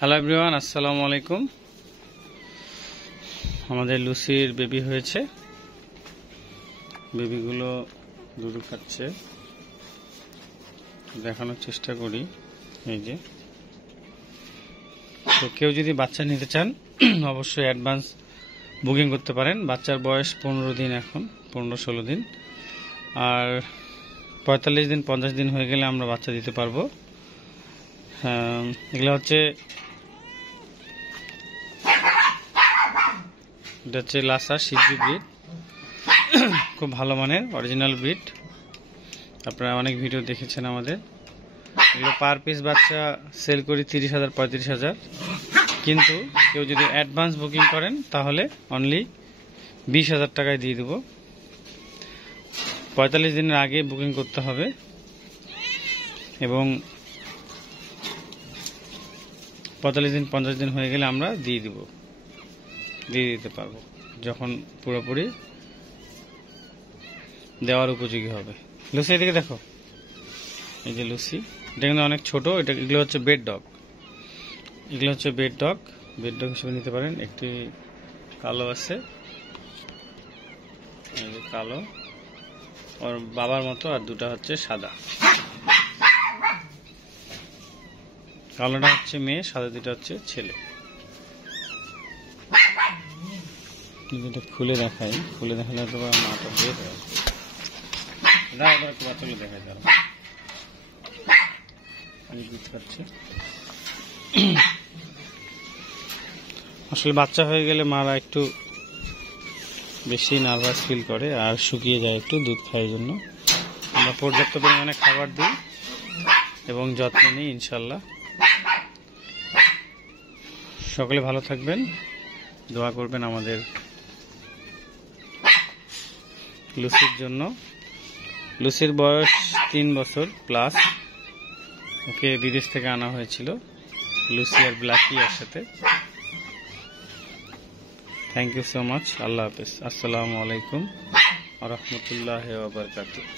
Hello everyone, আসসালামু আলাইকুম। আমাদের লুসির বেবি হয়েছে। বেবিগুলো দুধ খাচ্ছে, দেখানোর চেষ্টা করি। এই যে, তো কেউ যদি বাচ্চা নিতে চান অবশ্যই অ্যাডভান্স বুকিং করতে পারেন। বাচ্চার বয়স 15 দিন, এখন 15-16 দিন, আর 45 দিন 50 দিন হয়ে গেলে আমরা বাচ্চা দিতে পারবো। এগুলো হচ্ছে এটা হচ্ছে লাসা সিদ্ধি ব্রিড, খুব ভালো মানের অরিজিনাল ব্রিড। আপনারা অনেক ভিডিও দেখেছেন আমাদের। এগুলো পার পিস বাচ্চা সেল করি 30,000 35,000, কিন্তু কেউ যদি অ্যাডভান্স বুকিং করেন তাহলে অনলি 20,000 টাকায় দিয়ে দেবো। 45 দিনের আগে বুকিং করতে হবে এবং 45 দিন 50 দিন হয়ে গেলে আমরা দিয়ে দিতে পারবো, যখন পুরোপুরি দেওয়ার উপযোগী হবে। লুসি এদিকে দেখো, এই যে লুসি, এটা কিন্তু অনেক ছোট। এগুলো হচ্ছে বেড ডগ, বেড ডগ হিসেবে নিতে পারেন। একটি কালো আছে, এই যে কালো, ওর বাবার মতো, আর দুটা হচ্ছে সাদা। কালোটা হচ্ছে মেয়ে, সাদা দুটা হচ্ছে ছেলে। এটা খুলে দেখালে তো মাটা বের হয়। একটু বাচ্চাগুলো দেখাই যারা দুধ খাচ্ছে। আসলে বাচ্চা হয়ে গেলে মারা একটু বেশি নার্ভাস ফিল করে আর শুকিয়ে যায় একটু দুধ খাওয়ার জন্য। আমরা পর্যাপ্ত পরিমাণে খাবার দিই এবং যত্ন নিই ইনশাল্লাহ। সকলে ভালো থাকবেন, দোয়া করবেন আমাদের লুসির জন্য। লুসির বয়স 3 বছর প্লাস। ওকে বিদেশ থেকে আনা হয়েছিল, লুসি আর ব্ল্যাকি একসাথে। Thank you so much. আল্লাহ হাফেজ। আসসালামু আলাইকুম ওয়া রাহমাতুল্লাহি ওয়া বারাকাতুহু।